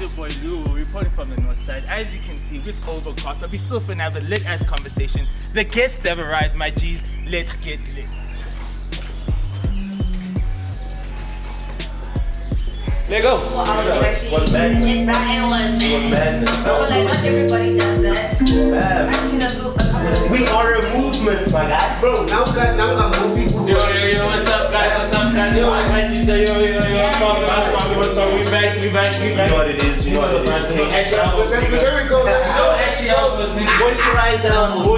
It's your boy Lou, we're reporting from the north side. As you can see, it's overcast, but we still finna have a lit ass conversation. The guests have arrived, my G's. Let's get lit. Let go. Well, I was actually in Brian one. No, like not everybody does that. I've seen a couple of We are a movement, my guy. Bro, now we got more people. Yo, what's up, guys? What's up, guys? Yo, what's up? We back. You know what it is. There we go. Actually, help us. Moisturized elbow.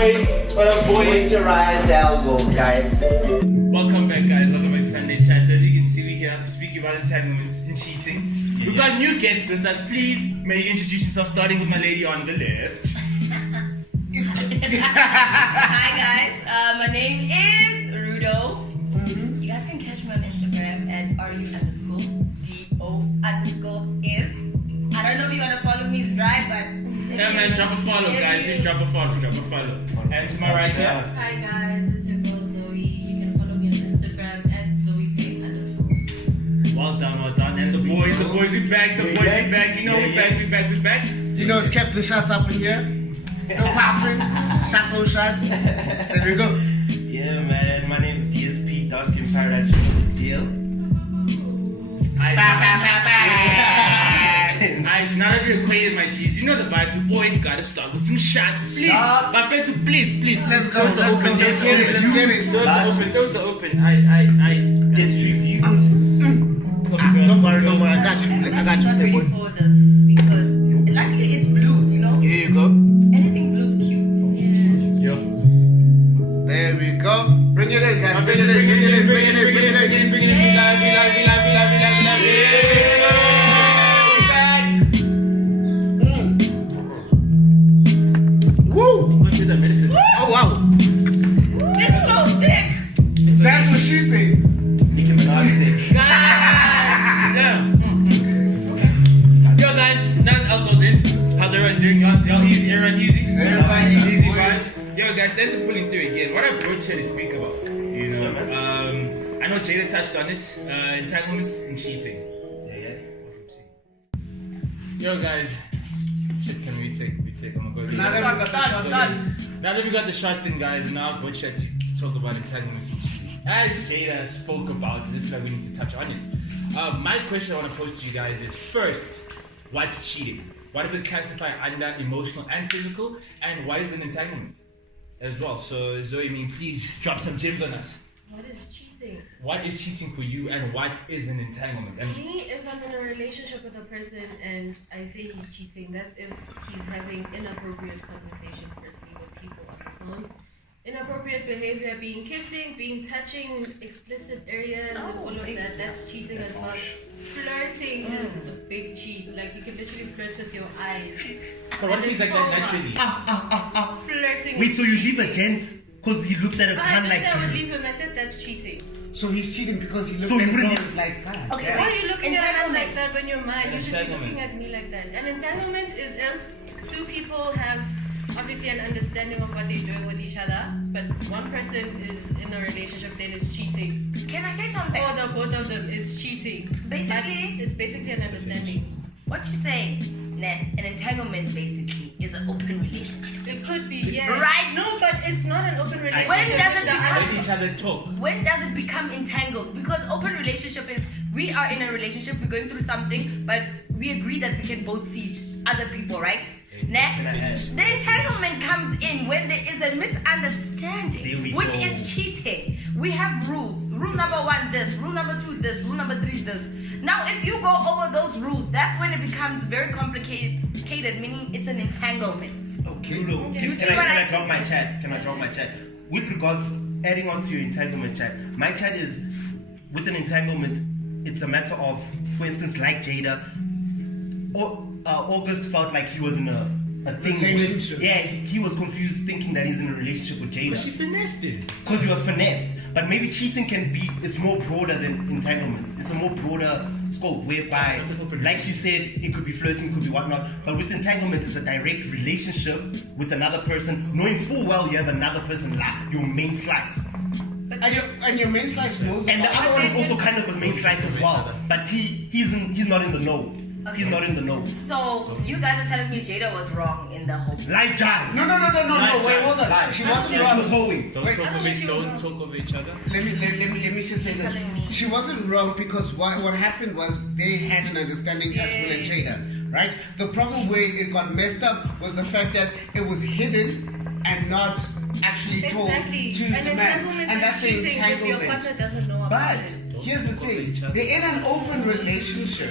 What up, boy? Moisturized elbow, guy. Welcome back, guys. Welcome back to Sunday Chat. So as you can see, we're here speaking about entanglements and cheating. We've got new guests with us. Please, may you introduce yourself, starting with my lady on the left. Hi guys, my name is Rudo. You guys can catch me on Instagram at RU_DO_is. I don't know if you want to follow me, it's right, but yeah, man, drop a follow, guys. Just drop a follow. And to my right here. Hi guys, it's your girl Zoe. You can follow me on Instagram at ZoePay_. Well done. And the boys, we back. You know, we back. You know, it's kept the shots up in here. Still popping. Shots on shots. There we go. Yeah, man. My name's DSP, Dark Skin Paradise from the deal. Guys, now that you're acquainted, my G's, you know the vibes. We always gotta start with some shots, please. My friend, please. Let's go. Let's get it. Don't open. I Distribute. Don't worry. I got you. I'm ready for this because luckily it's blue, you know? Here you go. Anything blue is cute. Yo. There we go. Bring it in, guys. Bring it in. Oh wow! It's so thick! That's what she said. Nicki Minaj thick. Yo guys, now that alcohol's in, how's everyone doing? Y'all easy? Everyone easy? Everybody easy vibes. Yo guys, thanks for pulling through again. What I brought here to speak about, you know, I know Jada touched on it, entanglements and cheating. Yeah. Yo guys, shit, can we take? I'm gonna go. Now that we got the shots in. Now that we got the shots in, guys, and now I've to talk about entanglements and cheating. As Jada spoke about, I just feel like we need to touch on it. My question I want to pose to you guys is, first, what's cheating? What does it classify under emotional and physical? And what is an entanglement as well? So Zoe, please drop some gems on us. What is cheating? What is cheating for you, and what is an entanglement? And Me, if I'm in a relationship with a person and I say he's cheating, that's if he's having inappropriate conversation firstly with people on the phone. Inappropriate behavior, being kissing, being touching explicit areas and all of that, that's cheating as well. Flirting is a big cheat. Like you can literally flirt with your eyes. but what if he's like that naturally? Flirting. Wait, so you leave a gent because he looked at a gun like I would leave him. I said that's cheating. So he's cheating because he looked So at you wouldn't girls like that. Okay, why are you looking at him like that when you're mine? An You should be entanglement. looking at me like that. An entanglement is if two people have obviously an understanding of what they're doing with each other, but one person is in a relationship, then it's cheating. Can I say something? Or the both of them, it's cheating. Basically, It's basically an understanding. what you say, an entanglement basically is an open relationship. It could be, yes. Right? No, but it's not an open relationship. When does it The become- Let each other talk. When does it become entangled? Because open relationship is we are in a relationship, we're going through something, but we agree that we can both see other people, right? The entanglement comes in when there is a misunderstanding, which is cheating. We have rules. Rule number 1 this, rule number 2 this, rule number 3 this. Now if you go over those rules, that's when it becomes very complicated, meaning it's an entanglement. Okay. Ludo, You see can what I I- drop my chat? Can I drop my chat? With regards, adding on to your entanglement chat, my chat is, with an entanglement, it's a matter of, for instance, like Jada, August felt like he was in a thing. Relationship. He was confused thinking that he's in a relationship with Jada. But she finessed it. Because he was finessed. But maybe cheating can be, it's more broader than entanglements. It's a more broader scope whereby, like she said, it could be flirting, it could be whatnot. But with entanglement, it's a direct relationship with another person, knowing full well you have another person like your main slice. And your main slice knows And the about other one is also kind of a main slice as well. But he's not in the know. He's not in the know. So you guys are telling me Jada was wrong in the whole. Live jive. No. Wait, hold on. She wasn't She wrong. was hoeing. Don't talk over each other. Let me just say this. Telling me. She wasn't wrong because what happened was they had an understanding as Buhle and Jada, right? The problem where it got messed up was the fact that it was hidden and not actually told Exactly. to And the man. entanglement And that's is the cheating if your entanglement. partner doesn't know about But it. here's the thing: they're in an open relationship.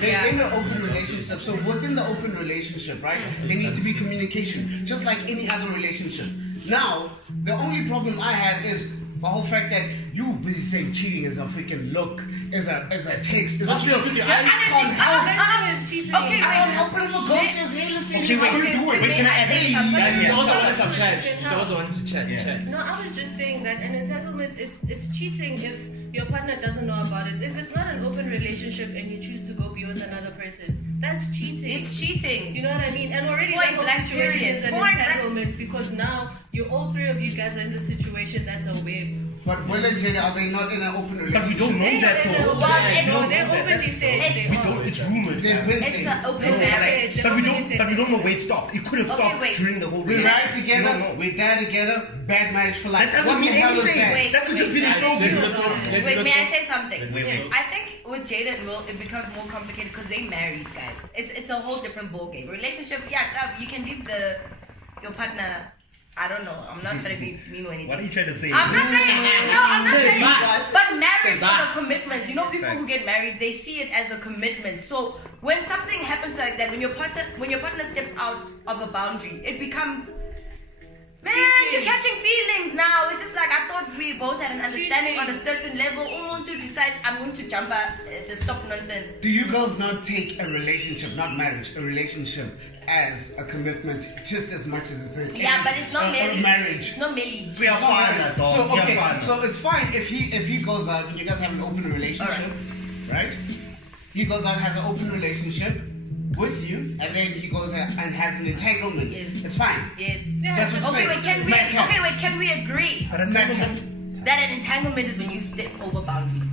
They're in an open relationship. So within the open relationship, right, there needs to be communication, just like any other relationship. Now, the only problem I have is the whole fact that you busy saying cheating is a freaking look, is a text, is a feel. I can't help. Everything is cheating. Okay, I can't help it if a girl says, "Hey, listen, Okay, wait, how you doing?" wait, can I add? say something? She also Yeah. wanted to chat. Can She help. also wanted to chat. Chat. No, I was just saying that an entanglement, it's cheating if your partner doesn't know about it. If it's not an open relationship and you choose to go be with another person, that's cheating. It's cheating. You know what I mean? And already Point that whole blank situation period. is an Point blank. entanglement because now you all three of you guys are in the situation that's a web. But Will and Jada, are they not in an open relationship? But we don't know that though. Well, We don't they know that. openly That's- said they We are. don't. It's rumored. They've fam. been It's saying. an open No, marriage. but we don't know where it stopped. It could have Okay, stopped wait. during the whole We relationship. ride together, We don't know. we die together, bad marriage for life. That doesn't What mean the hell is anything. that? Wait, That could just be the wait. slogan. Wait, may I say something? Wait. I think with Jada and Will, it becomes more complicated because they married, guys. It's a whole different ballgame. Relationship, yeah, you can leave your partner. I don't know. I'm not trying to be mean or anything. What are you trying to say? I'm not saying no. I'm not Say saying. back. But marriage is back. a commitment. You know, people who Facts. get married, they see it as a commitment. So when something happens like that, when your partner steps out of a boundary, it becomes. Man, you're catching feelings now. It's just like I thought we both had an understanding on a certain level. Umuntu decides I'm going to jump the stop nonsense. Do you girls not take a relationship, not marriage, a relationship as a commitment just as much as it's a Yeah, but it's not marriage. marriage? It's not marriage. We are fine, dog. So We are okay, fine. so it's fine if he goes out and you guys have an open relationship, right? He goes out, has an open relationship with you, and then he goes out and has an entanglement. Yes. It's fine. Yes. That's what Okay, wait. Can we agree But entanglement. that an entanglement is when you step over boundaries?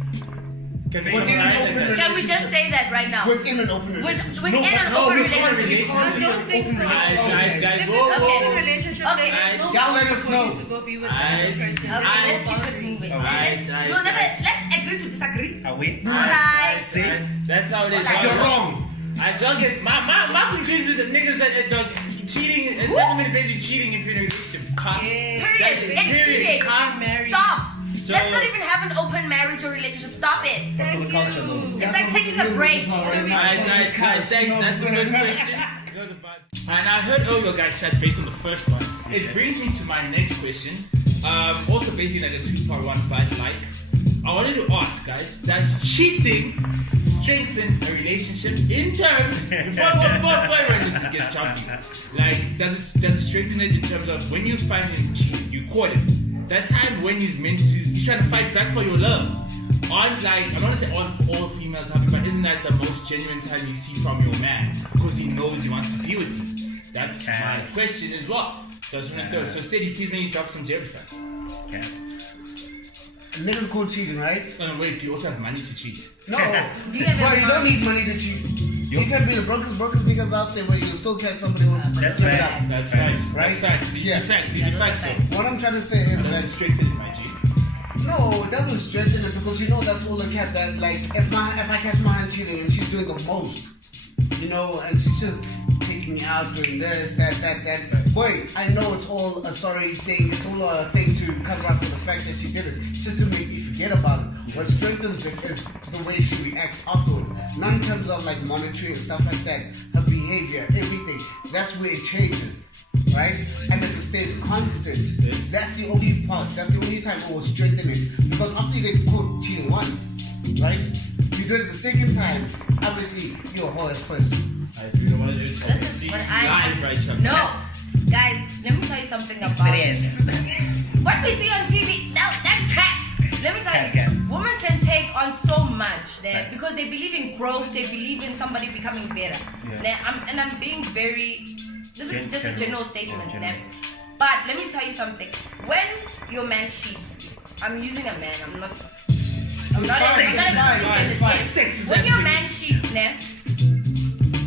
Can Within an open relationship. Can we just say that right now? Within an open relationship. Within an open relationship. I don't think so. Guys, If whoa, it's whoa. open relationship, Okay. there's no Y'all let reason us for know. you to go be with the Aight. other person. Okay, let's keep it Boundary. moving. Alright, Let's agree to disagree. Are we? Alright. Say That's how it is. you're wrong. As long as my conclusion is that niggas that dog cheating, entanglement is basically cheating if you're in a relationship. Yeah. Period. It's Period. cheating. Can't marry. Stop. So- Let's not even have an open marriage or relationship. Stop it. But for the culture though. It's like taking a break. Alright, guys, thanks. That's the first question. And I heard all your guys' chats based on the first one. It brings me to my next question. Also basically like a two-part one, but like I wanted to ask, guys, does cheating strengthen a relationship in terms before relationship gets choppy? Like, does it strengthen it in terms of when you find him cheating, you caught him, that time when he's trying to fight back for your love? Aren't like, I don't want to say all females happy, but isn't that the most genuine time you see from your man because he knows he wants to be with you? That's my question as well. So I just want to know. So Sadie, please maybe drop some gems, fam. Okay. Niggas called cheating, right? Oh no, wait, do you also have money to cheat? No. Do you have Bro, any you don't need money to cheat. You can be the brokest niggas out there, but you still catch somebody who's That's living facts. up. That's facts. Right? That's facts. These Yeah. be facts. These be facts though. What I'm trying to say is Doesn't that strengthen my G. no, it doesn't strengthen it because you know that's all the cat that like if I catch my hand cheating and she's doing the most, you know, and she's just taking me out doing this, that. Boy, I know it's all a sorry thing, it's all a thing to cover up for the fact that she did it, just to make you forget about it. What strengthens it is the way she reacts afterwards. Not in terms of like monitoring and stuff like that. Her behavior, everything. That's where it changes. Right? And if it stays constant, that's the only part, that's the only time it will strengthen it. Because after you get caught cheating once, right? You do it the second time, obviously you're a whole person. I feel what is your chance? This is what live right now. No. Guys, let me tell you something about what we see on TV. That's crap. Let me tell you, women can take on so much then because they believe in growth, they believe in somebody becoming better. I'm being very, this is just a general statement. But let me tell you something. When your man cheats, I'm using a man, I'm not It's fine. when your man cheats,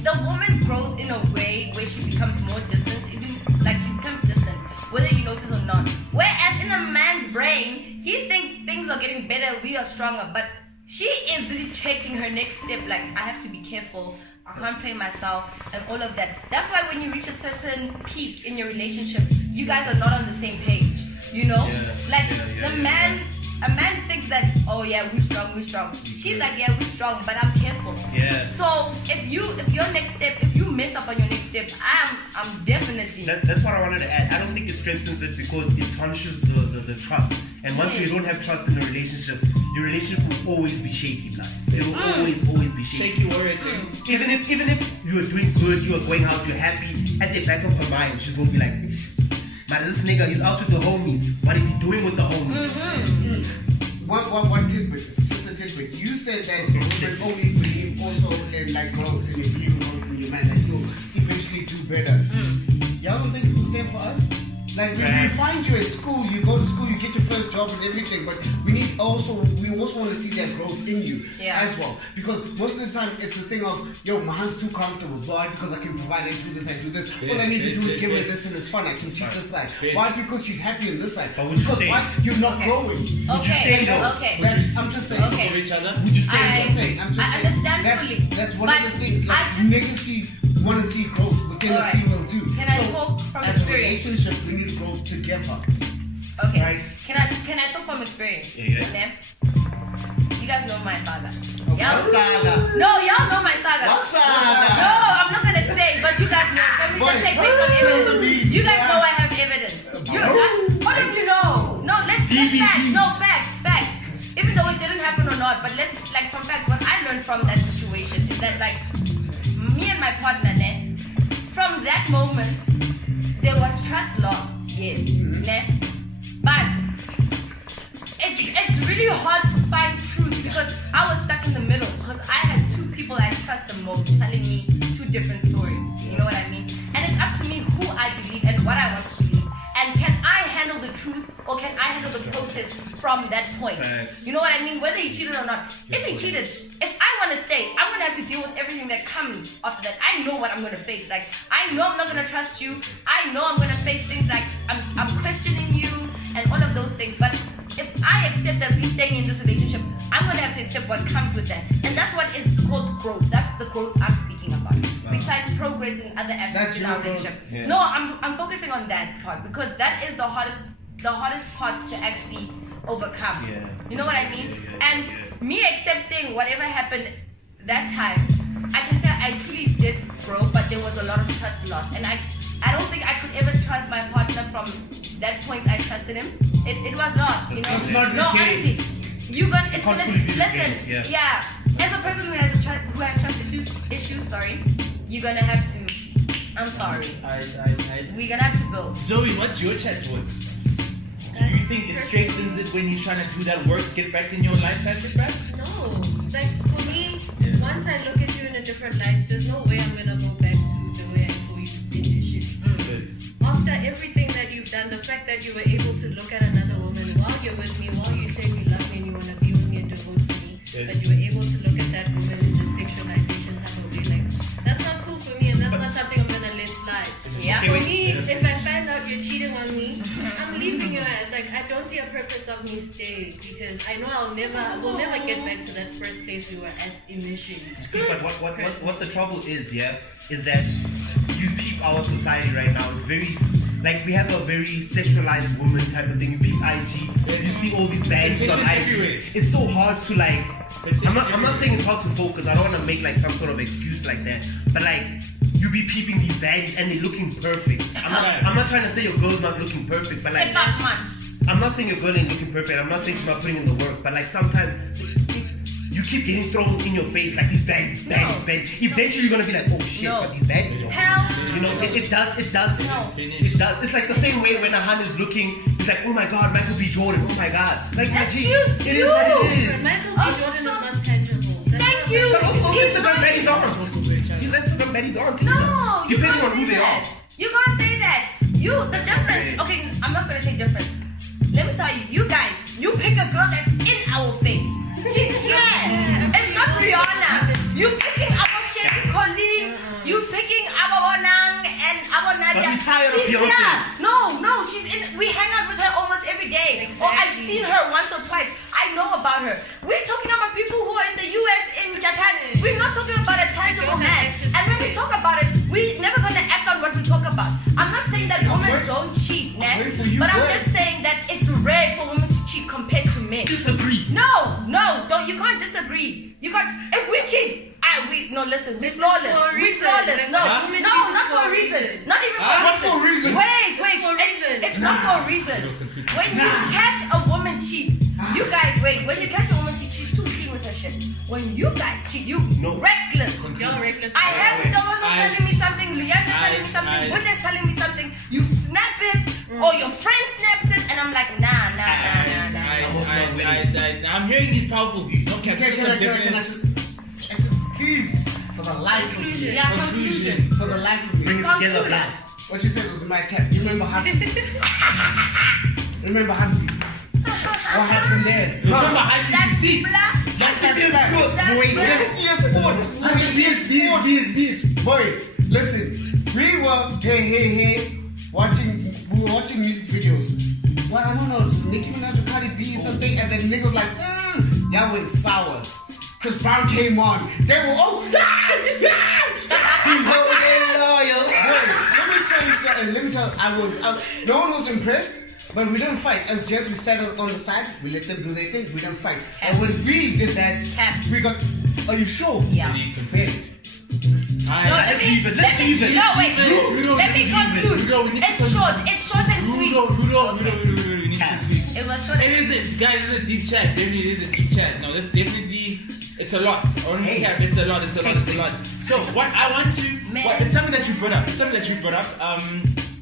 the woman grows in a way where she becomes more distant, even like she becomes distant, whether you notice or not. Whereas in a man's brain, he thinks things are getting better, we are stronger, but she is busy checking her next step. Like, I have to be careful, I can't play myself, and all of that. That's why when you reach a certain peak in your relationship, you guys are not on the same page. You know, a man thinks that, oh yeah, we're strong. She's like, yeah, we're strong, but I'm careful. Yeah. So if your next step, if you mess up on your next step, I'm definitely. That's what I wanted to add. I don't think it strengthens it because it tarnishes the trust. And once you don't have trust in a relationship, your relationship will always be shaky, like. It will always be shaky. Shaky words. Even if you are doing good, you are going out, you're happy, at the back of her mind, she's gonna be like, but this nigga, he's out with the homies. What is he doing with the homies? One tidbit. It's just a tidbit. You said that women only believe also in like growth, and you believe in growth in your man, that you'll eventually do better. Y'all don't think it's the same for us? Like when we find you at school, you go to school, you get your first job and everything, but we also want to see that growth in you as well. Because most of the time it's the thing of, yo, my hand's too comfortable. Why? Because I can provide and do this, I do this. All I need to do is give her this and it's fun. I can cheat this side. Why? Because she's happy on this side. Because why? You're not growing. Would you stay though? I'm just saying. Okay. For each other? Would you stay? I'm just saying. Understand fully. That's one of the things. Like niggas want to see growth within a female too. Can I talk from as experience? a relationship, we need to grow together. Okay. Right? Can I talk from experience? Yeah. Okay? You guys know my saga. What saga? No, y'all know my saga. What saga? No, I'm not gonna say, but you guys know. Let me just say based on evidence. You guys know I have evidence. What do you know? No, let's facts. No, facts. Even though it didn't happen or not, but let's like from facts. What I learned from that situation is that like me and my partner, from that moment, there was trust lost, yes, but it's really hard to find truth because I was stuck in the middle because I had two people I trust the most telling me two different stories, you know what I mean? And it's up to me who I believe and what I want to believe. And can I handle the truth or can I handle the process from that point? Thanks. You know what I mean? Whether he cheated or not. If he cheated, if I want to stay, I'm going to have to deal with everything that comes after that. I know what I'm going to face. Like, I know I'm not going to trust you. I know I'm going to face things like I'm questioning you and all of those things. But if I accept that we're staying in this relationship, I'm going to have to accept what comes with that. And that's what is called growth. That's the growth I'm speaking about. Besides progress in other aspects in our relationship. Yeah. No, I'm focusing on that part because that is the hardest part to actually overcome. Yeah. You know what I mean? And me accepting whatever happened that time, I can say I truly did grow, but there was a lot of trust lost. And I don't think I could ever trust my partner from that point I trusted him. It was lost, you know? It's not no, okay. honestly. It's gonna listen, yeah. yeah. As a person who has trust issues, sorry, you're gonna have to. I'm sorry. We're gonna have to build. Zoe, what's your chat with? Do you think it strengthens it when you're trying to do that work, get back in your life, get back? No. Like for me, once I look at you in a different light, there's no way I'm gonna go back to the way I saw you initially. Good. After everything that you've done, the fact that you were able to look at another woman while you're with me, while you say you love me and you wanna be with me and devote to me, but you were able to look at that woman in the sexualization type of way, like that's not cool for me and that's not something I'm gonna let slide. Yeah. For me, if I find out you're cheating on me, I'm leaving your ass. Like I don't see a purpose of me staying because I know we'll never get back to that first place we were at initially. See, but what the trouble is, is that you peep our society right now. It's very like we have a very sexualized woman type of thing. You peep IG, you see all these baddies on IG. It's so hard to like. I'm not saying it's hard to focus. I don't want to make like some sort of excuse like that. But like you be peeping these baddies and they're looking perfect. I'm not trying to say your girl's not looking perfect, but like I'm not saying your girl ain't looking perfect. I'm not saying she's not putting in the work. But like sometimes you keep getting thrown in your face like these baddies. Eventually you're gonna be like, oh shit, but these baddies don't. You know, it does. It does. It's like the same way when a hun is looking, it's like, oh my god, Michael B. Jordan, oh my god. Like, it is what it is. Michael B. Jordan is not tangible. Thank you. But also Instagram baddies aren't. These Instagram baddies aren't either. No, depending on who they are. You can't say that. The difference. Okay, I'm not gonna say difference. Let me tell you, you guys, you pick a girl that's in our face. She's here. It's not Rihanna. You picking up a Sherry Colleen. She's Beyonce. here. No, she's in. We hang out with her almost every day. Or I've seen her once or twice. I know about her. We're talking about people who are in the US, in Japan. We're not talking about a tangible man. And when we talk about it, we're never gonna act on what we talk about. I'm not saying that women don't cheat, but I'm just saying that it's rare for women to cheat compared to men. Disagree. No, don't. You can't disagree. You can't. If we cheat, listen, we're flawless. We're flawless. No, not for a reason. Not even for a reason. Wait. It's not for a reason. When you catch a woman cheat, you guys wait. When you catch a woman cheat, she's too clean with her shit. When you guys cheat, reckless. You're reckless. I have it. Thomas telling me something. Leanne telling me something. Buhle telling me something. You snap it, or your friend snaps it, and I'm like, nah. I'm hearing these powerful views. Don't Can I just please, for the life of me. Yeah, conclusion. For the life of me. Bring it together, blood. What you said was a mad cap. You remember Humphrey? What happened there? Remember Humphrey's seats? That's Boy, listen. We were watching music videos. Well, I don't know, it's Nicki Minaj or Cardi B or something, and then niggas was like, that went sour. Chris Brown came on. They were, loyal. Let me tell you something. No one was impressed, but we didn't fight. As gents, we sat on the side, we let them do their thing, we didn't fight. And when we did that, we got, are you sure? Yeah. Compared. Let me conclude. It's short and sweet. It was short. It isn't, guys. It's a deep chat. Definitely, it is a deep chat. No, that's definitely. It's a lot. Only cap. It's a lot. So what I want to, it's something that you brought up.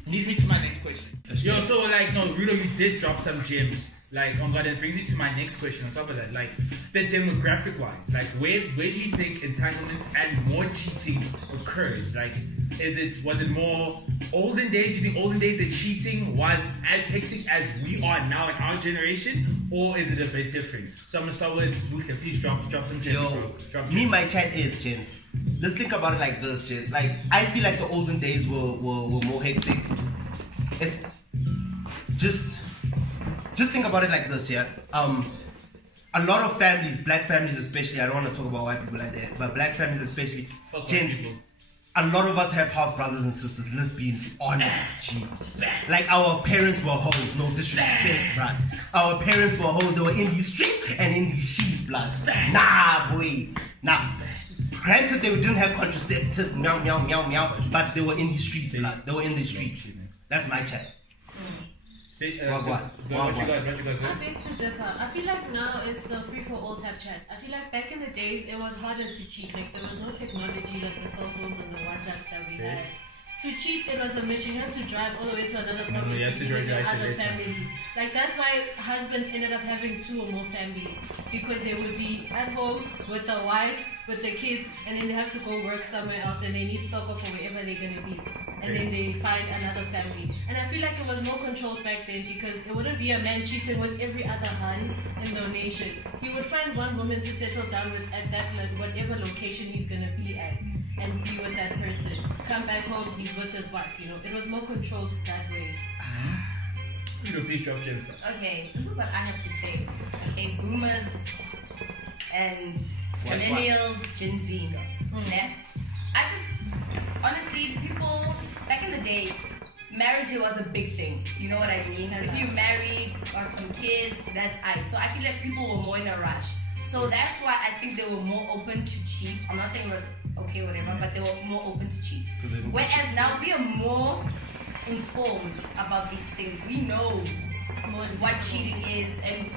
Leads me to my next question. Yo, so Rudo, you did drop some gems. On God, it brings me to my next question on top of that. The demographic wise, where do you think entanglements and more cheating occurs? Was it more olden days? Do you think olden days the cheating was as hectic as we are now in our generation? Or is it a bit different? So I'm gonna start with Buhle. Please drop some gems, bro. My chat is, gents. Let's think about it like this, gents. I feel like the olden days were more hectic. It's just think about it like this, yeah. A lot of families, black families especially, I don't want to talk about white people like that, but black families especially, gents, a lot of us have half brothers and sisters, let's be honest, our parents were hoes, no disrespect, bruh. Our parents were hoes, they were in these streets and in these sheets, blood. Nah, boy, nah. Granted, they didn't have contraceptives, meow, but they were in these streets, blood. They were in these streets. That's my chat. What you got? I beg to differ. I feel like now it's a free-for-all type chat. I feel like back in the days it was harder to cheat. There was no technology like the cell phones and the WhatsApps that we had. To cheat, it was a mission. You had to drive all the way to another province to be with your other family. That's why husbands ended up having 2 or more families, because they would be at home with the wife, with the kids, and then they have to go work somewhere else, and they need stock off for wherever they're gonna be. And then they find another family. And I feel like it was more controlled back then, because it wouldn't be a man cheating with every other hun in the nation. He would find one woman to settle down with at that whatever location he's gonna be at, and be with that person. Come back home, he's with his wife. It was more controlled that way. Please drop gems. Okay, this is what I have to say. Okay, boomers and millennials, Gen Z. Yeah? Honestly, people back in the day, marriage was a big thing. You know what I mean? If you married, got some kids, that's it. So I feel like people were more in a rush. So that's why I think they were more open to cheat. I'm not saying it was okay, whatever, but they were more open to cheat. Whereas now we are more informed about these things. We know what cheating is, and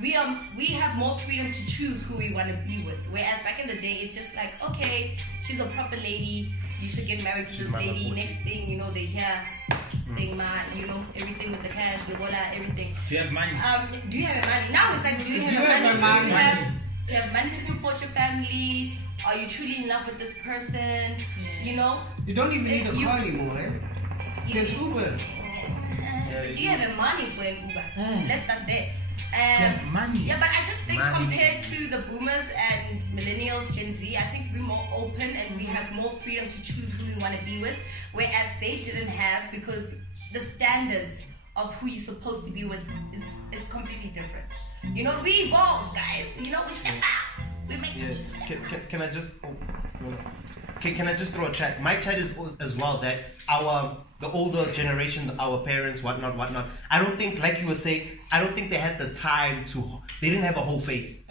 we have more freedom to choose who we want to be with. Whereas back in the day, it's just okay, she's a proper lady, you should get married to this lady. Next thing they hear saying everything with the cash, the wallet, everything. Do you have money? Do you have money? Now it's do you have money? Do you have money to support your family? Are you truly in love with this person? Yeah. You don't even need a car anymore, eh? There's Uber. Do you have money for an Uber? Let's start there. Money. Yeah, but I just think compared to the boomers and millennials, Gen Z, I think we're more open and we have more freedom to choose who we want to be with, whereas they didn't have, because the standards of who you're supposed to be with, it's completely different. You know, we evolve, guys. You know, we step out. We make it step Can I just... Can I just throw a chat? My chat is as well that the older generation, our parents, whatnot. I don't think, like you were saying, I don't think they had the time to. They didn't have a whole face.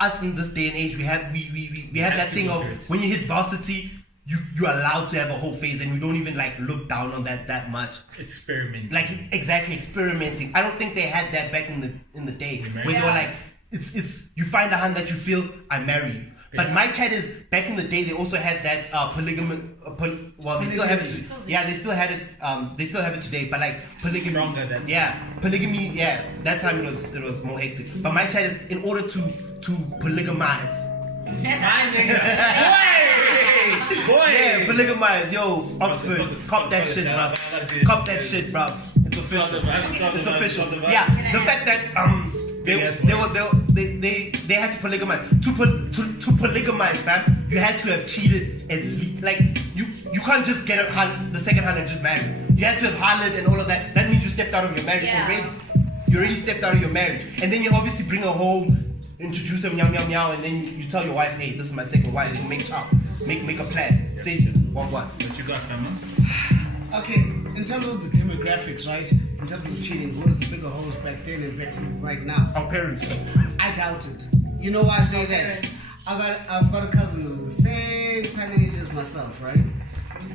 Us in this day and age, we have that thing of when you hit varsity, you're allowed to have a whole phase, and we don't even like look down on that much. Experimenting. Like exactly experimenting. I don't think they had that back in the day when they were like, it's you find a hand that you feel, I marry you. But my chat is back in the day. They also had that polygamy. Well, they still have it. Yeah, they still had it. They still have it today. But like polygamy. Stronger, that's polygamy. Yeah, that time it was more hectic. But my chat is in order to polygamize. My nigga. Boy. Yeah, polygamize. Yo, Oxford, cop that shit, bro. Cop that shit, bro. It's official. It's official. Yeah, the fact that they had to polygamize. To polygamize, fam, you had to have cheated at least. Like you can't just get the second hand and just marry. You had to have harlot and all of that. That means you stepped out of your marriage already. You already stepped out of your marriage, and then you obviously bring her home, introduce her, meow, and then you tell your wife, hey, this is my second wife. You make a plan. Say what? What you got, family? Okay, in terms of the demographics, right? In terms of cheating, who was the bigger hoes back then and right now? Our parents. I doubt it. You know why I say that? I've got a cousin who's the same kind of age as myself, right?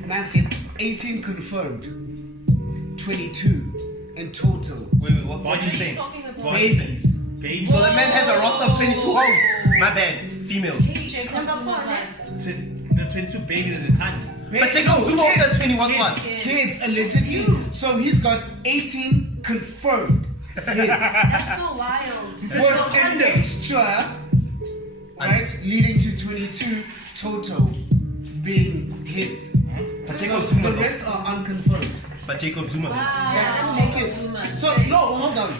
Man's get 18 confirmed, 22 in total. Wait, what you saying? Babies. Babies. So the man has a roster of 22 hoes. My bad, females. The 22 babies in hand. But check out, Zuma says 21 plus. Kids, allegedly. So he's got 18 confirmed. That's so wild. With an extra, right, leading to 22 total being his. But So Jacob Zuma, the rest are unconfirmed. But Jacob Zuma. Wow. That's two kids. So no, hold on.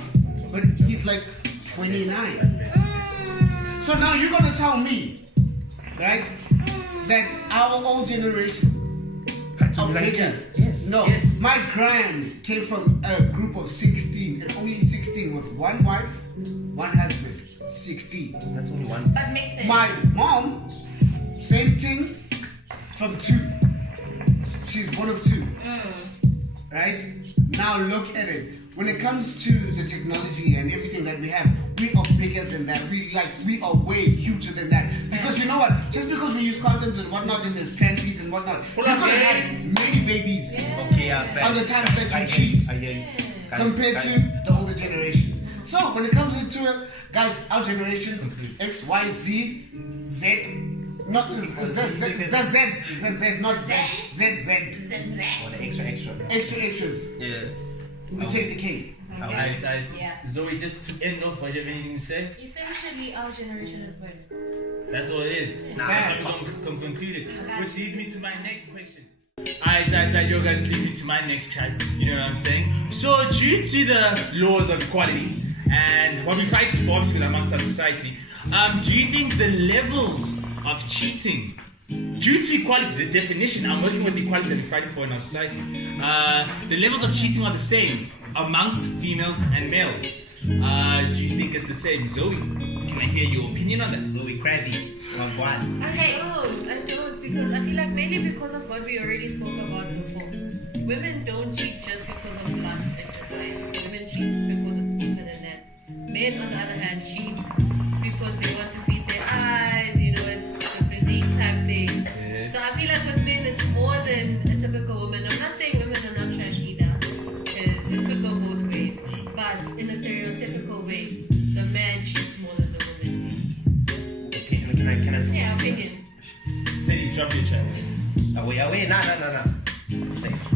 But he's like 29. So now you're gonna tell me, right, that our old generation are bigger. Yes. No, Yes. my grand came from a group of 16, and only 16 with one wife, one husband. 16. That's only one. But makes sense. My mom, same thing, from 2. She's one of 2. Right? Now look at it. When it comes to the technology and everything that we have, we are bigger than that. We are way huger than that. Because you know what? Just because we use condoms and whatnot, and there's panties and whatnot, you're gonna have many babies Okay, yeah, fair. on the times that you cheat I hear you. compared to the older generation. So when it comes into it, guys, our generation, X, Y, Z, Z, not Z, not Z, Z. Oh, the extra. Extras. Yeah. We take the king. Alright, Yeah. Zoe, just to end off, what do you have anything to say? Essentially, our generation is worse. That's all it is. Nah. That's how we can conclude it. Which leads me to my next question. Alright, yo guys, lead me to my next chat. You know what I'm saying? So, due to the laws of equality and what we fight for, obviously, amongst our society, do you think the levels of cheating, due to equality, the definition, I'm working with the equality that we're fighting for in our society, the levels of cheating are the same amongst females and males? Do you think it's the same? Zoe, can I hear your opinion on that? Zoe Krabby. One. I don't, because I feel like mainly because of what we already spoke about before. Women don't cheat just because of lust and desire. Women cheat because it's deeper than that. Men, on the other hand, cheat because they want to feed their eyes, you know, it's the physique type thing. Yes. So I feel like with men, it's more than a typical woman. I'm not saying women are not trash either, because it could go both ways. But in a stereotypical way, the man cheats more than the woman. Okay, can I? Yeah, opinion. Say you drop your chance. Away. Nah. Safe.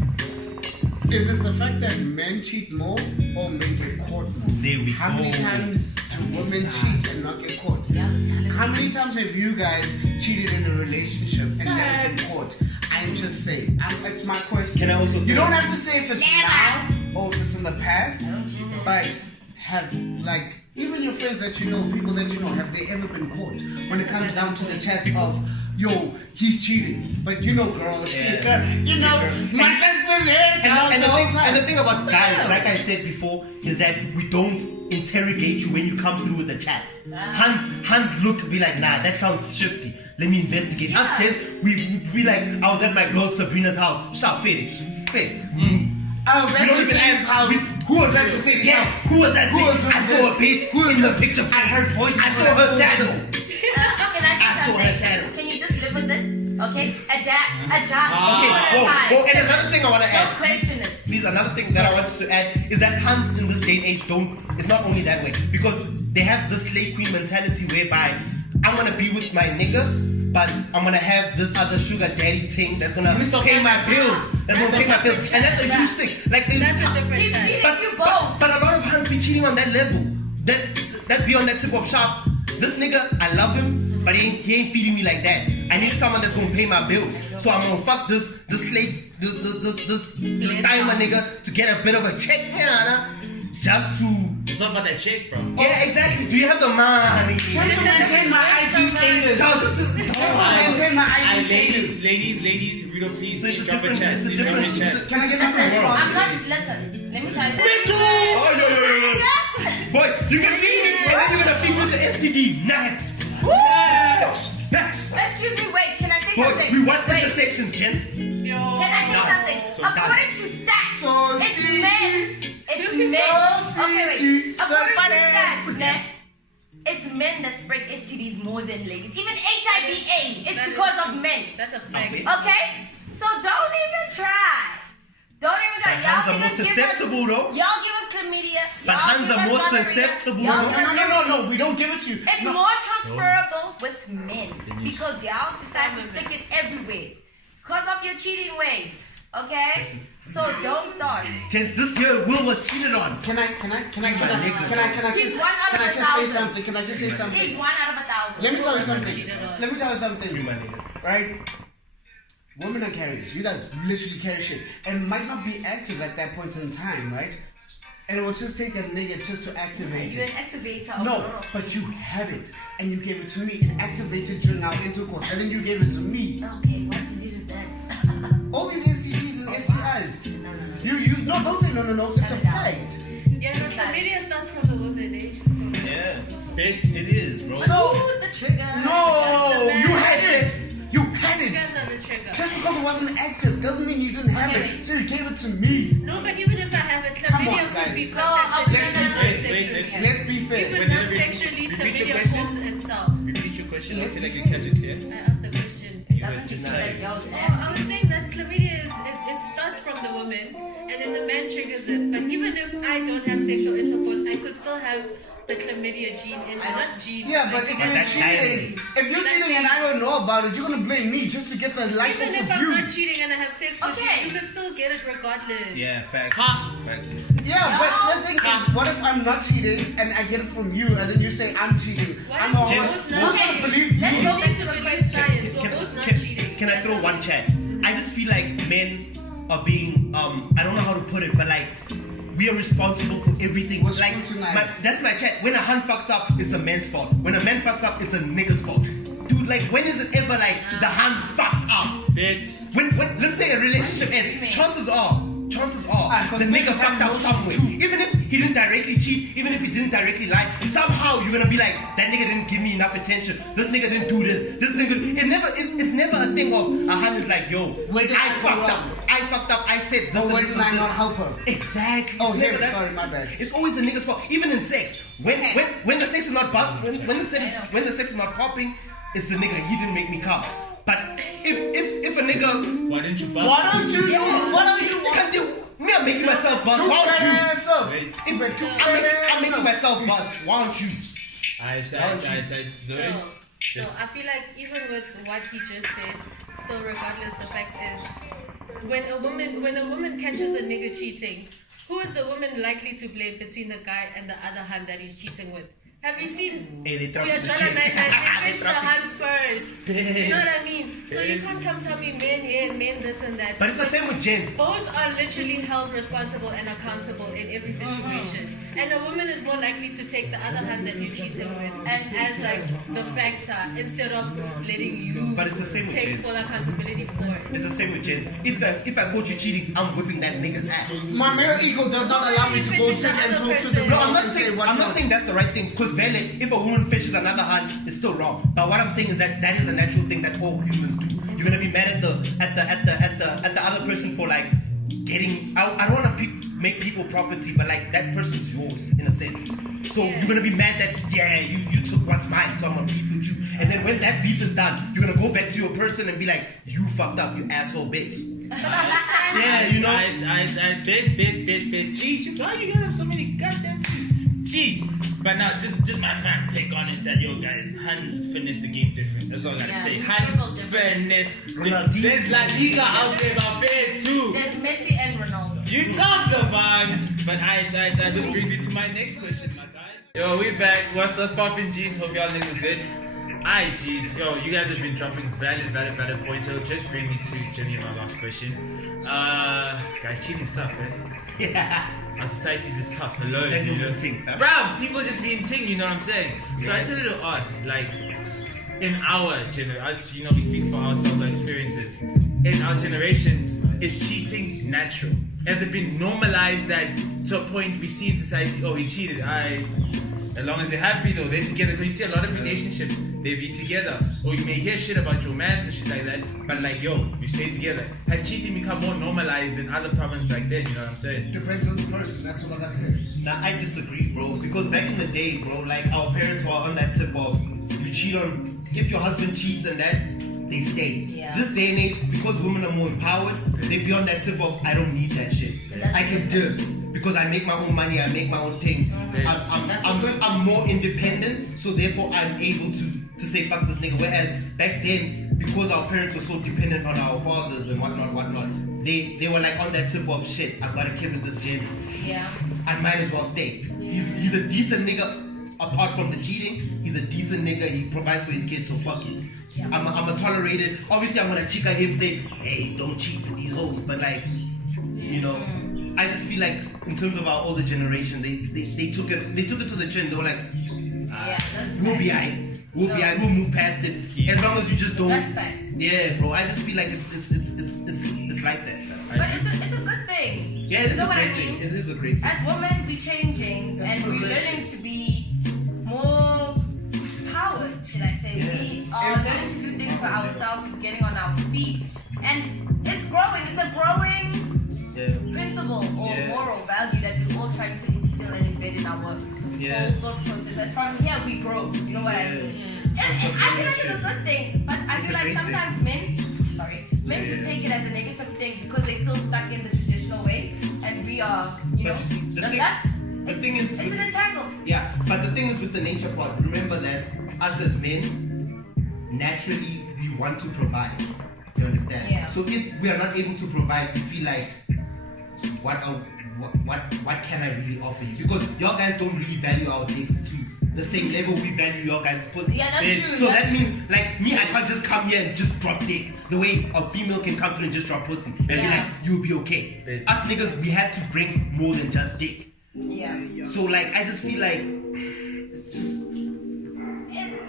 Is it the fact that men cheat more or men get caught more? There we How go. many times do women cheat and not get caught? How many times have you guys cheated in a relationship and never been caught? I'm just saying. It's my question. Can I also? You don't have to say if it's now or if it's in the past, but have like Even your friends that you know, people that you know, have they ever been caught when it comes down to the chats of, yo, he's cheating? But you know, girl, you know, my husband and the thing about guys, like I said before, is that we don't interrogate you when you come through with the chat. Hans look, be like, nah, that sounds shifty. Let me investigate. Yeah. Us gents, we be like, I was at my girl Sabrina's house. Sharp, finish. I was at the same house. Who was at the same house? Who was that bitch? I saw a bitch in the picture. I heard voices. I saw her shadow. Can I I say saw her something? shadow. Can you just live with it? Okay? Adjust. Okay, and another thing I want to Don't add. question it. Please, another thing that I wanted to add is that Hans in this day and age it's not only that way, because they have this slave queen mentality whereby I'm gonna be with my nigga, but I'm gonna have this other sugar daddy thing that's gonna pay my bills. And that's a huge thing. Like That's a different He's type. cheating you both. But a lot of Hans be cheating on that level. That be on that tip of sharp. This nigga, I love him, but he ain't feeding me like that. I need someone that's gonna pay my bills. So I'm gonna fuck this slave, this diamond nigga to get a bit of a check, just to. It's not about that chick, bro. Yeah, exactly. Do you have the money? Just to maintain my IG status. Just to maintain my IG status. Ladies, Rito, please So it's a drop a different- chat. it's a Please drop different- chat. Can I get my first I'm one? not. Listen. Let me tell you. Oh, no. Boy, you can feed me, and then you're gonna feed me with the STD. Next. Excuse me. Wait. Can I say Boy, something? we watched Wait. intersections, gents. Yo. Can I say Done. something? So done. According to stats, So it's city. men. It's So men. city. Okay, wait. So According to fast. stats, man, it's men that spread STDs more than ladies. Even HIV/AIDS, it's That is because of true. men. That's a fact. Okay. Okay? So don't even try. Don't even try. But Hans are more niggas give us- susceptible, though. Y'all give us chlamydia. But y'all Hans give are us more gonorrhea, susceptible, y'all though. give us No, we don't give it to you. It's No. more transferable with men because y'all decide to stick it everywhere because of your cheating ways. Okay? So don't start. Gents, this year Will was cheated on. Can I He's just one out of say 1,000. something? Can I just say something? He's 1 out of 1,000. Let me tell you something. Cheated on. Let me tell you Free something. my nigga. Right? Women are carriers. You guys literally carry shit. And might not be active at that point in time, right? And it will just take a nigga just to activate You're it. an activator of No, the but you had it. And you gave it to me. It activated during our intercourse. And then you gave it to me. Okay, what disease is that? All these STDs and STIs. No. No, don't say no. It's a fact. Yeah, no, chlamydia starts from the woman, eh? Yeah, it is, bro. So- Who's the trigger? No, man. you had it. You had You it. guys are the trigger. Just because it wasn't active doesn't mean you didn't have Okay, it. wait. So you gave it to me. No, but even if I have it, Come on, chlamydia could be guys. So, I'll contacted be non-sexually. Wait. Let's be fair. Even Wait, non-sexually, repeat your chlamydia question. forms itself. Repeat your question. I feel like you kept it clear. I asked the question. Doesn't you feel like y'all I was saying that chlamydia it starts from the woman and then the man triggers it. But even if I don't have sexual intercourse, I could still have the chlamydia gene in me. Not gene. Yeah, but like, if you're that's cheating, and I don't know about it, you're gonna blame me just to get the like even if off of I'm you. not cheating and I have sex with Okay. you, you can still get it regardless. Yeah, facts. Ha! Facts. Yeah, but the thing is, what if I'm not cheating and I get it from you, and then you say I'm cheating? What I'm if always we're both not gonna cheating? believe Let's you. go back to the Believe question. science. We're both not cheating. Can I That's throw all. one chat? I just feel like men are being I don't know how to put it, but like we are responsible for everything. What's like scrutinized? that's my chat. When a hun fucks up, it's the man's fault. When a man fucks up, it's a nigga's fault. Dude, like when is it ever like the hun fucked up? Bit. When let's say a relationship ends, chances are Because the nigga niggas have fucked up emotions somewhere. too. Even if he didn't directly cheat, even if he didn't directly lie, somehow you're gonna be like, that nigga didn't give me enough attention. This nigga didn't do this. This nigga. It's never a thing of a hand is like, yo, Where did I go fucked wrong? up. I fucked up. I said this Oh, and where this did and I this. not help her? Exactly. Oh, It's yeah, never that. sorry, my bad. It's always the nigga's fault. Even in sex, when Okay. when the sex is not when the sex is not popping, it's the nigga. He didn't make me come. But if a nigga, Why didn't you bust? Why don't you do? What are you? can't do me? I'm making myself bust. Too Why don't you? ass up. Wait. I'm making myself bust. Why don't you? So I feel like even with what he just said, still regardless, the fact is when a woman catches a nigga cheating, who is the woman likely to blame between the guy and the other hand that he's cheating with? Have you seen Hey, they we are trapped the trying to chick. they fish the They trapped hand first. You know what I mean? So you can't come tell me men here and men this and that. But it's the same with gents. Both are literally held responsible and accountable in every situation. And a woman is more likely to take the other hand that you're cheating with and as like the factor instead of letting you But it's the same with take gents. full accountability for it. It's the same with gents. If I caught you cheating, I'm whipping that nigga's ass. My male ego does not allow me to go sit and talk to the No, I'm girl not and say saying what I'm not not. saying that's the right thing. Because if a woman fetches another hand, it's still wrong. But what I'm saying is that is a natural thing that all humans do. You're gonna be mad at the other person for like getting. I don't want to make people property, but like that person's yours in a sense. So you're gonna be mad that you took what's mine, so I'm gonna beef with you. And then when that beef is done, you're gonna go back to your person and be like, you fucked up, you asshole bitch. Yeah, you know. I bit. Jeez, why you guys have so many goddamn jeez? But now, just my fan take on it that yo guys, Hans finished the game different. That's all I gotta say. Hans finished. There's La Liga out there, my fan too. There's Messi and Ronaldo. You got the vibes. But I just bring me to my next question, my guys. Yo, we back. What's poppin', G's? Hope y'all niggas good. Alright, G's. Yo, you guys have been dropping valid points. So just bring me to Jenny and our last question. Guys, cheating stuff, right? Yeah. Our society is just tough. Hello, Tell you you know. one thing, fam. Bruv, people just being ting, you know what I'm saying? So I just wanted to ask, like, in our generation, us, you know, we speak for ourselves, our experiences. In our generation, is cheating natural? Has it been normalized that to a point we see in society, oh, he cheated, as long as they're happy though, they're together. Because you see a lot of relationships, they be together. Or you may hear shit about your man and shit like that, but like, yo, you stay together. Has cheating become more normalized than other problems back then, you know what I'm saying? Depends on the person, that's what I gotta say. Now I disagree, bro. Because back in the day, bro, like our parents were on that tip of you cheat on. If your husband cheats and that, they stay. Yeah. This day and age, because women are more empowered, they be on that tip of I don't need that shit. That's I can do because I make my own money, I make my own thing. I'm more independent, so therefore I'm able to say fuck this nigga. Whereas back then, because our parents were so dependent on our fathers and whatnot, they were like on that tip of shit. I've got a kid with this gent. Yeah. I might as well stay. He's a decent nigga. Apart from the cheating, he's a decent nigga. He provides for his kids, so fuck it. Yeah. I'm a tolerated. Obviously, I'm gonna chica him, say, hey, don't cheat with these hoes. But like, you know, I just feel like in terms of our older generation, they took it to the chin. They were like, we'll be alright. We'll move past it. As long as you just don't. That's facts. Yeah, bro. I just feel like it's like that. But it's a good thing. Yeah, you it is know a what I great thing. mean? It is a great thing. As women, we're changing and we're learning to be more powered, should I say. Yeah. We are learning to do things for ourselves, we're getting on our feet, and it's growing. It's a growing principle or moral value that we're all trying to instill and embed in our whole thought process. And from here, we grow. You know what I mean? And I feel like it's a good thing, but I feel like sometimes men do take it as a negative thing because they're still stuck in the traditional way, and we are, you know, the thing is, it's an entangle. Yeah, but the thing is with the nature part, remember that us as men, naturally, we want to provide. You understand? Yeah. So if we are not able to provide, we feel like, what can I really offer you? Because y'all guys don't really value our dicks to the same level we value your guys' pussy. Yeah, that's true. So that means, like, me, I can't just come here and just drop dick. The way a female can come through and just drop pussy. And be like, you'll be okay. Us niggas, we have to bring more than just dick. Yeah. So, like, I just feel like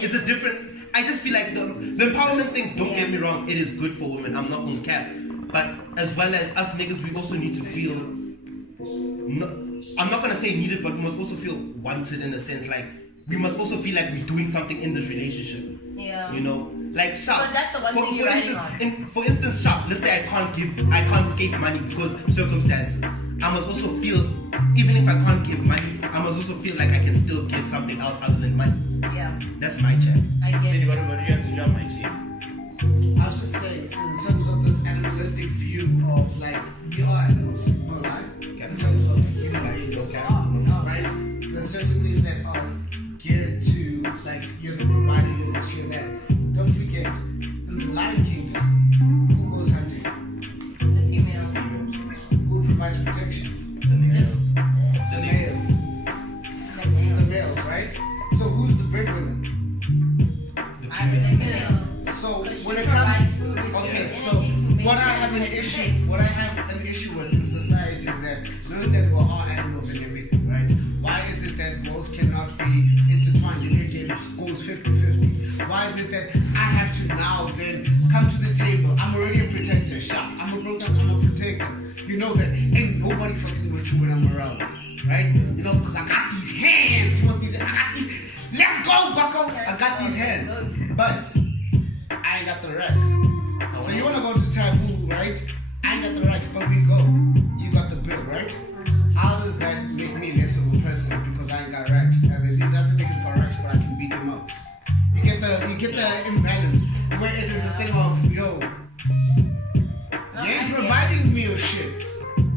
it's a different. I just feel like the empowerment thing, don't get me wrong, it is good for women. I'm not gonna cap. But as well as us niggas, we also need to feel, I'm not gonna say needed, but we must also feel wanted in a sense. Like, we must also feel like we're doing something in this relationship. Yeah. You know? Like, Sharp. But that's the one thing you're writing on. For instance, Sharp, let's say I can't skate money because circumstances. I must also feel, even if I can't give money, I must also feel like I can still give something else other than money. Yeah. That's my chat. I get Cindy, it. what do you have to drop, my G? I was just saying, in terms of this animalistic view of like, we are animals, alright? In terms of humans, right? There's certain things that are geared to, like, you're the provider, you're this, you're that. Don't forget, in the Lion Kingdom, who goes hunting? The female. Who provides protection? The niggas. The males. The male. The males, right? So who's the breadwinner? I would think so. So Because when she it comes, provides food, which okay, gives so energy to make what I sure have an that you're issue, safe. with in society is that knowing that we're all animals and everything, right? Why 50-50? Why is it that I have to now then come to the table? I'm already a protector. Sharp. I'm a broker. I'm a protector. You know that ain't nobody fucking with you when I'm around, right? You know, because I got these hands. You know, let's go, Bucko. I got these hands, but I ain't got the racks. So you wanna go to the taboo, right? I ain't got the racks, but we go. You got the bill, right? How does that make me less of a person because I ain't got racks? And then these other niggas got racks, but I can beat them up. You get the imbalance where it is a thing of, yo, you ain't providing me or shit.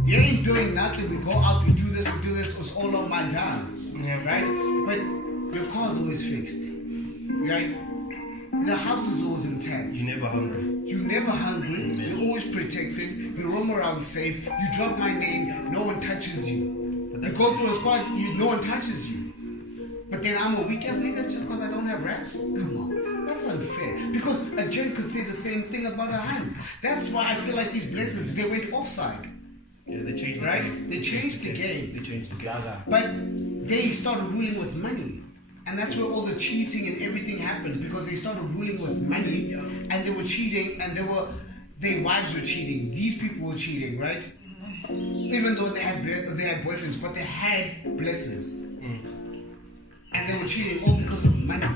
You ain't doing nothing. We go out, we do this, it's all on my dime. Yeah, right? But your car's always fixed. Right? The house is always intact. You're never hungry. You're never hungry. You're always protected. You roam around safe. You drop my name, no one touches you. You go through a squad, no one touches you. But then I'm a weak ass nigga just because I don't have racks? Come on. That's unfair. Because a gent could say the same thing about a hand. That's why I feel like these blessings, they went offside. Yeah, they changed right? They changed the game. They changed the game. But they started ruling with money. And that's where all the cheating and everything happened, because they started ruling with money and they were cheating, and their wives were cheating. These people were cheating, right? Even though they had boyfriends, but they had blessings. And they were cheating all because of money.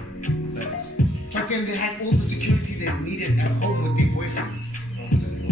But then they had all the security they needed at home with their boyfriends.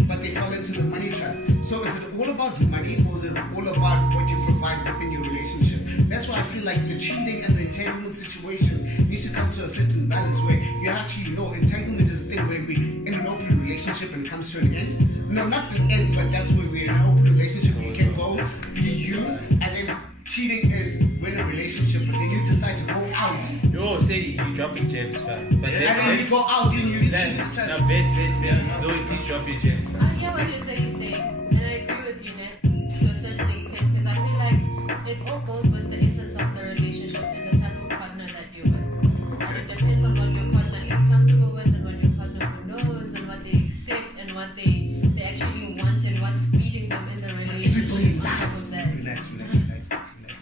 But they fell into the money trap. So is it all about money, or is it all about what you provide within your relationship? That's why I feel like the cheating and the entanglement situation needs to come to a certain balance where you actually know entanglement is the thing where we in an open relationship and it comes to an end. No, not an end, but that's where we're in an open relationship. You can go, be you, and then cheating is we're in a relationship, but then you decide to go out. Yo, say you dropping gems, fam. But And then you go out and you cheat. Now, bet. Zoe, please drop your gems. I hear what you're saying, and I agree with you, Ned, to a certain extent, because I feel like it all goes with the essence of the relationship and the type of partner that you're with. And it depends on what your partner is comfortable with, and what your partner knows, and what they accept, and what they actually want, and what's feeding them in the relationship. Everybody lies. Relax.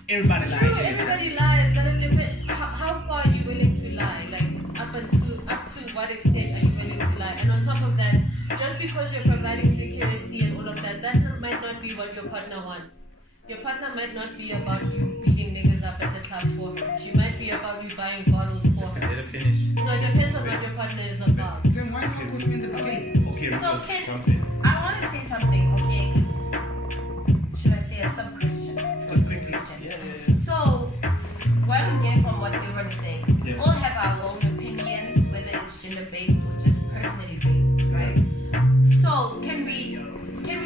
Everybody lies. True, everybody lies, but it depends. How far are you willing to lie? Like, up to what extent are you willing to lie? And on top of that, just because you're providing security and all of that, that might not be what your partner wants. Your partner might not be about you beating niggas up at the club for her. She might be about you buying bottles for her. Let her finish. So it depends on what your partner is about. Then why fuck with me in the beginning? Okay, So jump in. I want to say something, okay? Should I say a sub-question? Just quickly. So, what I'm getting from what everyone is saying, we all have our own opinions, whether it's gender-based or just personally-based, right? So, can we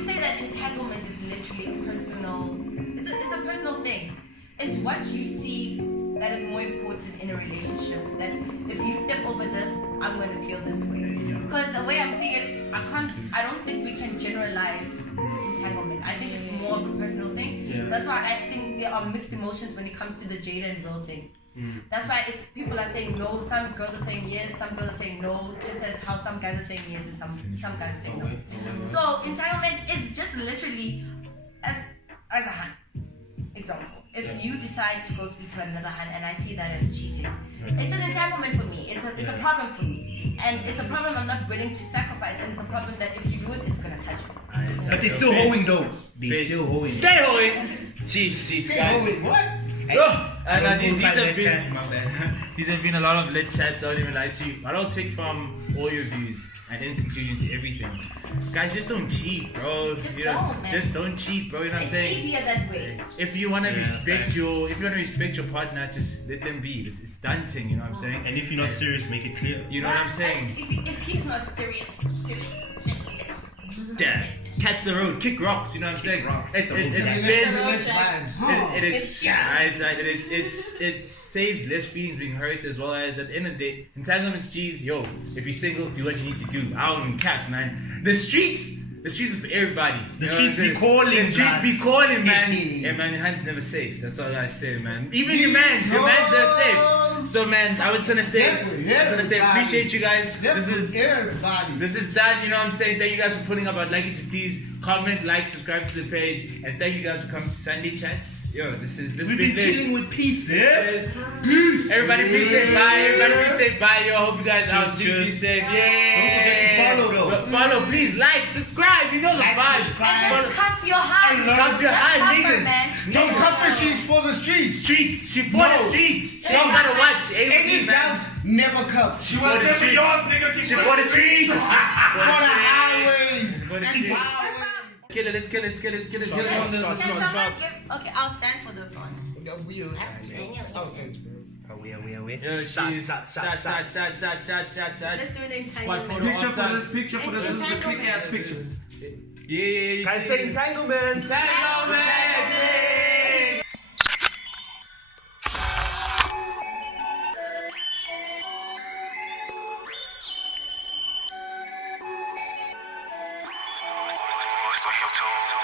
say that entanglement is literally a personal, it's a personal thing. It's what you see that is more important in a relationship, that if you step over this, I'm going to feel this way. Because the way I'm seeing it, I don't think we can generalize entanglement. I think it's more of a personal thing. Yeah. That's why I think there are mixed emotions when it comes to the Jada and Will thing. That's why people are saying no, some girls are saying yes, some girls are saying no, just as how some guys are saying yes and some guys are saying no. So entanglement is just literally as a hand. Example. If you decide to go speak to another hand and I see that as cheating, it's an entanglement for me. It's a problem for me. And it's a problem I'm not willing to sacrifice, and it's a problem that if you do it, it's gonna touch me. But they're still hoeing though. They're still hoeing. Stay hoeing. Jeez, Stay guys. hoeing. What? These My have bad. these have been a lot of lit chats. I don't even lie to you. What I'll take from all your views and in conclusion to everything, guys, just don't cheat, bro. Just You know, don't, man. just don't cheat, bro. You know what I'm It's saying? easier that way. If you wanna respect facts. your partner, just let them be. It's done thing, you know what I'm saying? And if you're not serious, make it clear. You know what I'm saying? If he's not serious. Yeah. Catch the road, kick rocks, you know what I'm saying? rocks. It Double spares it saves less feelings being hurt, as well as at the end of the day, entanglements, G's, yo, if you're single, do what you need to do. I don't even cap, man. The streets is for everybody. The You know streets what I'm be saying? calling, The streets man. be calling, man. Yeah. Yeah, man, your hand's never safe. That's all I say, man. Even your man's never safe. So, man, I was gonna say, appreciate you guys. Everybody. This is done, you know what I'm saying? Thank you guys for pulling up. I'd like you to please comment, like, subscribe to the page, and thank you guys for coming to Sunday Chats. Yo, this We've been been lit. chilling with pieces. Peace. Everybody be safe, bye. Everybody be safe, bye. Yo, hope you guys out. Be safe. Yeah. Don't forget to follow though. But follow, please, like, subscribe. You know the Like, vibe. subscribe. And just cuff your heart. Cuff your heart, Cuff her, niggas. man. No, cover, she's for the streets. Streets. She for the streets. She don't gotta watch. Any doubt, never cup. She for the streets. She for the streets. For the highways. For the and streets. byways. Kill it. Let's kill it. Can someone give? Okay, I'll stand for this one. You have to. Oh, thanks, bro. Are we? Yo, shot. Let's do an entanglement. Picture for this. This is the click ass picture. Yeah. Guys, say entanglements. Studio 2.